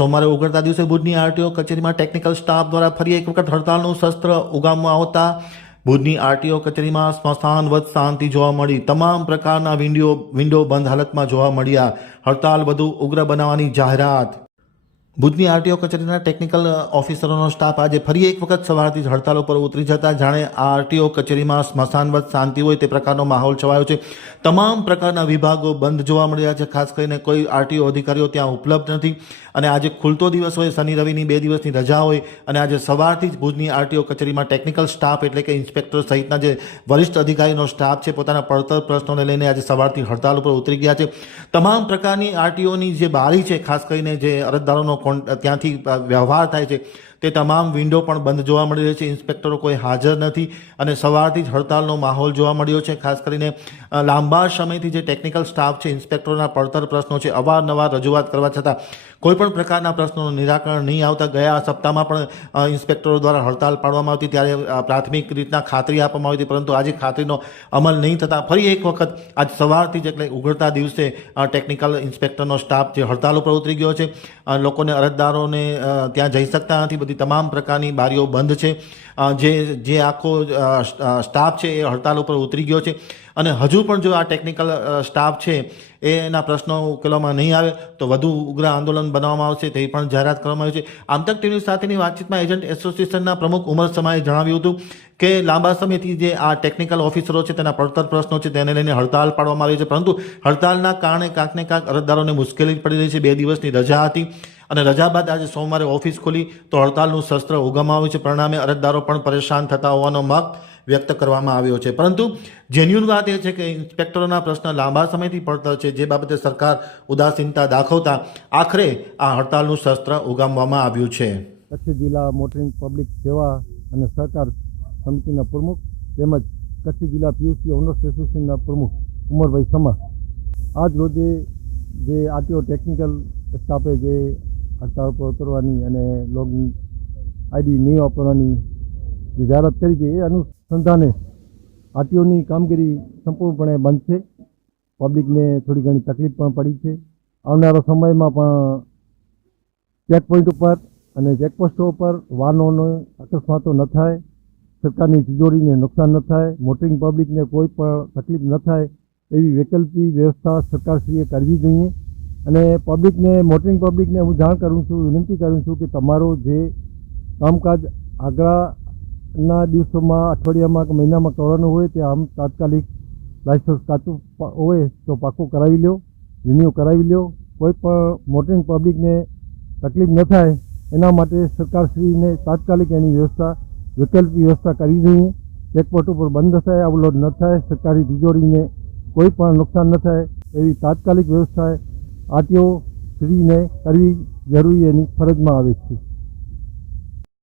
સોમવારે ઉઘડતા દિવસે ભુજની આરટીઓ કચેરીમાં ટેકનિકલ સ્ટાફ દ્વારા ફરી એક વખત હડતાલનું શસ્ત્ર ઉગામવામાં આવતા ભુજની આરટીઓ કચેરીમાં સ્મશાનવત શાંતિ જોવા મળી। તમામ પ્રકારના વિન્ડો બંધ હાલતમાં જોવા મળ્યા। હડતાલ વધુ ઉગ્ર બનાવવાની જાહેરાત। ભુજની આરટીઓ કચેરીના ટેકનિકલ ઓફિસરોનો સ્ટાફ આજે ફરી એક વખત સવારથી જ હડતાલ ઉપર ઉતરી જતા જાણે આરટીઓ કચેરીમાં સ્મશાનવત શાંતિ હોય તે પ્રકારનો માહોલ છવાયો છે। તમામ પ્રકારના વિભાગો બંધ જોવા મળ્યા છે। ખાસ કરીને કોઈ આરટીઓ અધિકારીઓ ત્યાં ઉપલબ્ધ નથી અને આજે ખુલતો દિવસ હોય, શનિ રવિની 2 દિવસની રજા હોય અને આજે સવારથી જ ભુજની આરટીઓ કચેરીમાં ટેકનિકલ સ્ટાફ એટલે કે ઇન્સ્પેક્ટર સહિતના જે વરિષ્ઠ અધિકારીનો સ્ટાફ છે પોતાના પડતર પ્રશ્નોને લઈને આજે સવારથી હડતાલ ઉપર ઉતરી ગયા છે। તમામ પ્રકારની આરટીઓની જે બારી છે, ખાસ કરીને જે અરજદારોનો ત્યાંથી વ્યવહાર થાય છે તે તમામ વિન્ડો પણ બંધ જોવા મળી રહી છે। ઇન્સ્પેક્ટરો કોઈ હાજર નથી અને સવારથી જ હડતાલનો માહોલ જોવા મળ્યો છે। ખાસ કરીને લાંબા સમયથી જે ટેકનિકલ સ્ટાફ છે, ઇન્સ્પેક્ટરોના પડતર પ્રશ્નો છે, અવારનવાર રજૂઆત કરવા છતાં કોઈપણ પ્રકારના પ્રશ્નોનું નિરાકરણ નહીં આવતા ગયા સપ્તાહમાં પણ ઇન્સ્પેક્ટરો દ્વારા હડતાલ પાડવામાં આવતી ત્યારે પ્રાથમિક રીતના ખાતરી આપવામાં આવી હતી, પરંતુ આજે ખાતરીનો અમલ નહીં થતાં ફરી એક વખત આજ સવારથી જ એટલે ઉઘડતા દિવસે ટેકનિકલ ઇન્સ્પેક્ટરનો સ્ટાફ જે હડતાલ ઉપર ઉતરી ગયો છે। લોકોને અરજદારોને ત્યાં જઈ શકતા નથી, બધી તમામ પ્રકારની બારીઓ બંધ છે। જે આખો સ્ટાફ છે એ હડતાલ ઉપર ઉતરી ગયો છે અને હજુ પણ જો આ ટેકનિકલ સ્ટાફ છે એના પ્રશ્નો ઉકેલવામાં નહીં આવે તો વધુ ઉગ્ર આંદોલન બનાવવામાં આવશે તેવી પણ જાહેરાત કરવામાં આવી છે। આમતક ટીવી સાથેની વાતચીતમાં એજન્ટ એસોસિએશનના પ્રમુખ ઉમર સમાએ જણાવ્યું હતું કે લાંબા સમયથી જે આ ટેકનિકલ ઓફિસરો છે તેના પડતર પ્રશ્નો છે તેને લઈને હડતાલ પાડવામાં આવી છે, પરંતુ હડતાલના કારણે કાંક ને કાંક અરજદારોને મુશ્કેલી પડી રહી છે। 2 દિવસની રજા હતી અને રજા બાદ આજે સોમવારે ઓફિસ ખોલી તો હડતાલનું શસ્ત્ર ઉગામવામાં આવ્યું છે। પરિણામે અરજદારો પણ પરેશાન થતા હોવાનો મત વ્યક્ત કરવામાં આવ્યો છે, પરંતુ જેન્યુઅન વાત એ છે કે ઇન્સ્પેક્ટરોના પ્રશ્ન લાંબા સમયથી પડતર છે, જે બાબતે સરકાર ઉદાસીનતા દાખવતા આખરે આ હડતાલનું શસ્ત્ર ઉગામવામાં આવ્યું છે। કચ્છ જિલ્લા મોટરિંગ પબ્લિક સેવા અને સહકાર સમિતિના પ્રમુખ તેમજ કચ્છ જિલ્લા પીયુસી ઓનર્સ એસોસિએશનના પ્રમુખ ઉમરભાઈ સમા આજ રોજે જે આરટીઓ ટેકનિકલ સ્ટાફે જે હડતાળ પર ઉતરવાની અને લોગિન આઈડી નહીં વાપરવાની જે જાહેરાત કરી છે એ અનુસંધાને આરટીઓની કામગીરી સંપૂર્ણપણે બંધ છે। પબ્લિકને થોડી ઘણી તકલીફ પણ પડી છે। આવનારા સમયમાં પણ ચેકપોઇન્ટ ઉપર અને ચેકપોસ્ટો ઉપર વાહનોનો અકસ્માતો ન થાય, સરકારની તિજોરીને નુકસાન ન થાય, મોટરિંગ પબ્લિકને કોઈ પણ તકલીફ ન થાય એવી વૈકલ્પિક વ્યવસ્થા સરકારશ્રીએ કરવી જોઈએ। અને પબ્લિકને, મોટરિંગ પબ્લિકને હું જાણ કરું છું, વિનંતી કરું છું કે તમારો જે કામકાજ આગળના દિવસોમાં, અઠવાડિયામાં કે મહિનામાં કરવાનું હોય તે આમ તાત્કાલિક લાઇસન્સ કાચું હોય તો પાકું કરાવી લો, રિન્યૂ કરાવી લો। કોઈ પણ મોટરિંગ પબ્લિકને તકલીફ ન થાય એના માટે સરકારશ્રીને તાત્કાલિક એની વ્યવસ્થા, વૈકલ્પિક વ્યવસ્થા કરવી જોઈએ। ચેકપોસ્ટ ઉપર બંધ થાય, અવલોડ ન થાય, સરકારી તિજોરીને કોઈ પણ નુકસાન ન થાય એવી તાત્કાલિક વ્યવસ્થા આરટીઓ શ્રીને કરવી જરૂરી એની ફરજમાં આવે છે।